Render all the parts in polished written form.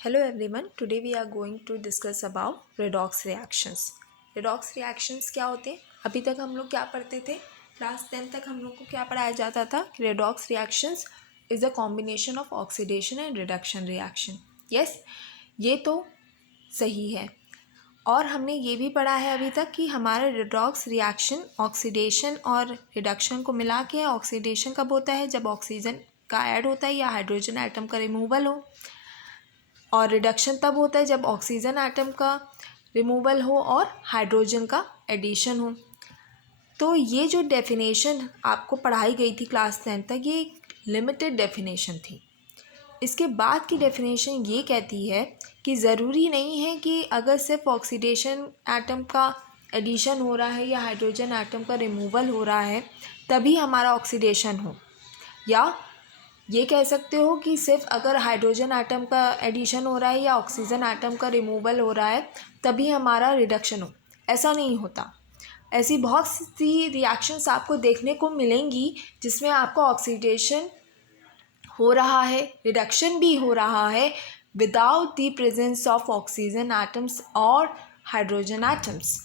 Hello everyone, today we are going to discuss about redox reactions. redox reactions क्या होते हैं? अभी तक हम लोग क्या पढ़ते थे? क्लास 10 तक हम लोग को क्या पढ़ाया जाता था कि redox reactions is a combination of oxidation and reduction reaction. Yes, ये तो सही है. और हमने ये भी पढ़ा है अभी तक कि हमारा redox रिएक्शन ऑक्सीडेशन और रिडक्शन को मिला के ऑक्सीडेशन कब होता है? जब ऑक्सीजन का ऐड होता है या हाइड्रोजन एटम का रिमूवल हो, और रिडक्शन तब होता है जब ऑक्सीजन एटम का रिमूवल हो और हाइड्रोजन का एडिशन हो. तो ये जो डेफिनेशन आपको पढ़ाई गई थी क्लास 10 तक, ये एक लिमिटेड डेफिनेशन थी. इसके बाद की डेफिनेशन ये कहती है कि ज़रूरी नहीं है कि अगर सिर्फ ऑक्सीडेशन एटम का एडिशन हो रहा है या हाइड्रोजन एटम का रिमूवल हो रहा है तभी हमारा ऑक्सीडेशन हो, या ये कह सकते हो कि सिर्फ अगर हाइड्रोजन एटम का एडिशन हो रहा है या ऑक्सीजन एटम का रिमूवल हो रहा है तभी हमारा रिडक्शन हो. ऐसा नहीं होता. ऐसी बहुत सी रिएक्शंस आपको देखने को मिलेंगी जिसमें आपको ऑक्सीडेशन हो रहा है, रिडक्शन भी हो रहा है without the presence of oxygen atoms और हाइड्रोजन एटम्स.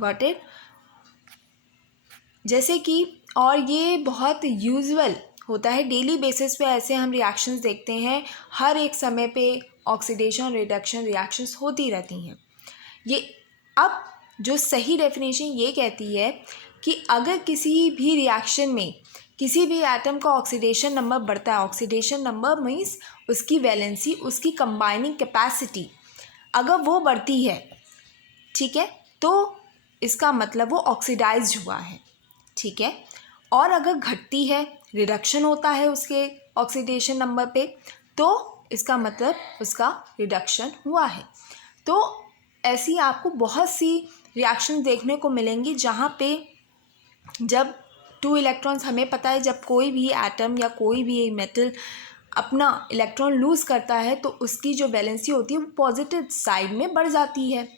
Got it? जैसे कि, और ये बहुत यूजुअल होता है, डेली बेसिस पे ऐसे हम रिएक्शंस देखते हैं. हर एक समय पे ऑक्सीडेशन रिडक्शन रिएक्शंस होती रहती हैं. ये अब जो सही डेफिनेशन ये कहती है कि अगर किसी भी रिएक्शन में किसी भी एटम का ऑक्सीडेशन नंबर बढ़ता है, ऑक्सीडेशन नंबर मीन्स उसकी वैलेंसी, उसकी कंबाइनिंग कैपेसिटी, अगर वो बढ़ती है, ठीक है, तो इसका मतलब वो ऑक्सीडाइज्ड हुआ है. ठीक है. और अगर घटती है, रिडक्शन होता है उसके ऑक्सीडेशन नंबर पे, तो इसका मतलब उसका रिडक्शन हुआ है. तो ऐसी आपको बहुत सी रिएक्शन देखने को मिलेंगी जहाँ पे जब 2 इलेक्ट्रॉन्स, हमें पता है जब कोई भी एटम या कोई भी मेटल अपना इलेक्ट्रॉन लूज़ करता है तो उसकी जो वैलेंसी होती है वो पॉजिटिव साइड में बढ़ जाती है,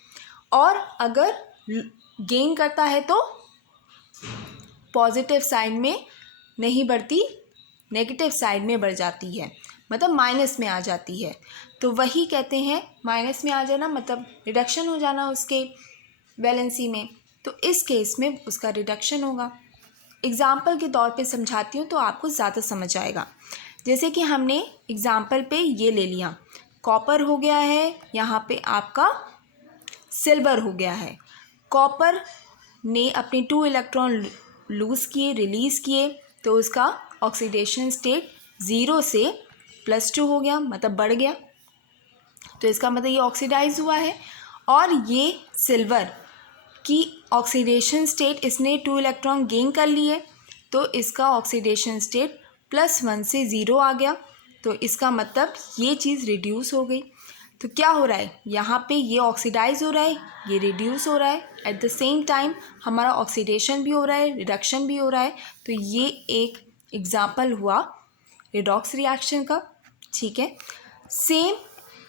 और अगर गेन करता है तो पॉजिटिव साइड में नहीं बढ़ती, नेगेटिव साइड में बढ़ जाती है, मतलब माइनस में आ जाती है. तो वही कहते हैं माइनस में आ जाना मतलब रिडक्शन हो जाना उसके वैलेंसी में. तो इस केस में उसका रिडक्शन होगा. एग्जाम्पल के तौर पे समझाती हूँ तो आपको ज़्यादा समझ आएगा. जैसे कि हमने एग्जाम्पल पे ये ले लिया, कॉपर हो गया है, यहाँ पे आपका सिल्वर हो गया है. कॉपर ने अपने 2 इलेक्ट्रॉन लूज़ किए, रिलीज़ किए, तो उसका ऑक्सीडेशन स्टेट 0 से +2 हो गया, मतलब बढ़ गया. तो इसका मतलब ये ऑक्सीडाइज हुआ है. और ये सिल्वर की ऑक्सीडेशन स्टेट, इसने 2 इलेक्ट्रॉन गेन कर लिए, तो इसका ऑक्सीडेशन स्टेट +1 से 0 आ गया. तो इसका मतलब ये चीज़ रिड्यूस हो गई. तो क्या हो रहा है, यहाँ पे ये ऑक्सीडाइज हो रहा है, ये रिड्यूस हो रहा है, एट द सेम टाइम हमारा ऑक्सीडेशन भी हो रहा है, रिडक्शन भी हो रहा है. तो ये एक एग्जाम्पल हुआ रिडॉक्स रिएक्शन का. ठीक है. सेम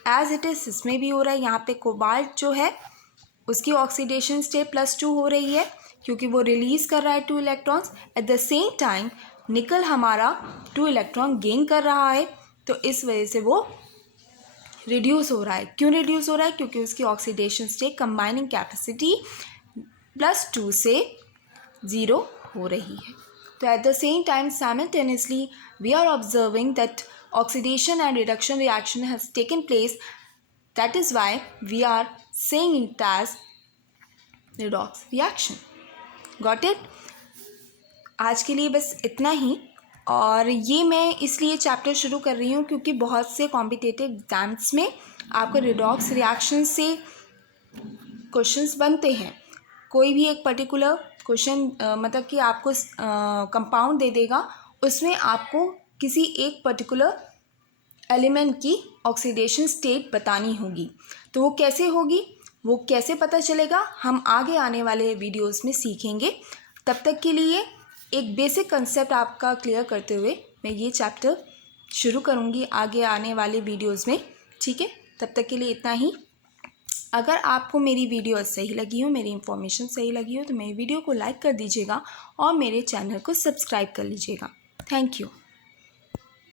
एज इट इज़ इसमें भी हो रहा है. यहाँ पे कोबाल्ट जो है उसकी ऑक्सीडेशन स्टेट +2 हो रही है क्योंकि वो रिलीज़ कर रहा है 2 electrons. Eight the same time निकल हमारा 2 इलेक्ट्रॉन गेन कर रहा है, तो इस वजह से वो रिड्यूस हो रहा है. क्यों रिड्यूस हो रहा है? क्योंकि उसकी ऑक्सीडेशन स्टेट कंबाइनिंग कैपेसिटी +2 से 0 हो रही है. तो at the same time simultaneously we are observing that oxidation and reduction reaction has taken place. That is why we are saying it as redox reaction. Got it? आज के लिए बस इतना ही. और ये मैं इसलिए चैप्टर शुरू कर रही हूँ क्योंकि बहुत से कॉम्पिटिटिव एग्जाम्स में आपको रिडॉक्स रिएक्शन से क्वेश्चंस बनते हैं. कोई भी एक पर्टिकुलर क्वेश्चन मतलब कि आपको कंपाउंड दे देगा, उसमें आपको किसी एक पर्टिकुलर एलिमेंट की ऑक्सीडेशन स्टेट बतानी होगी. तो वो कैसे होगी, वो कैसे पता चलेगा, हम आगे आने वाले वीडियोस में सीखेंगे. तब तक के लिए एक बेसिक कंसेप्ट आपका क्लियर करते हुए मैं ये चैप्टर शुरू करूँगी आगे आने वाले वीडियोस में. ठीक है. तब तक के लिए इतना ही. अगर आपको मेरी वीडियो सही लगी हो, मेरी इन्फॉर्मेशन सही लगी हो, तो मेरी वीडियो को लाइक कर दीजिएगा और मेरे चैनल को सब्सक्राइब कर लीजिएगा. Thank you.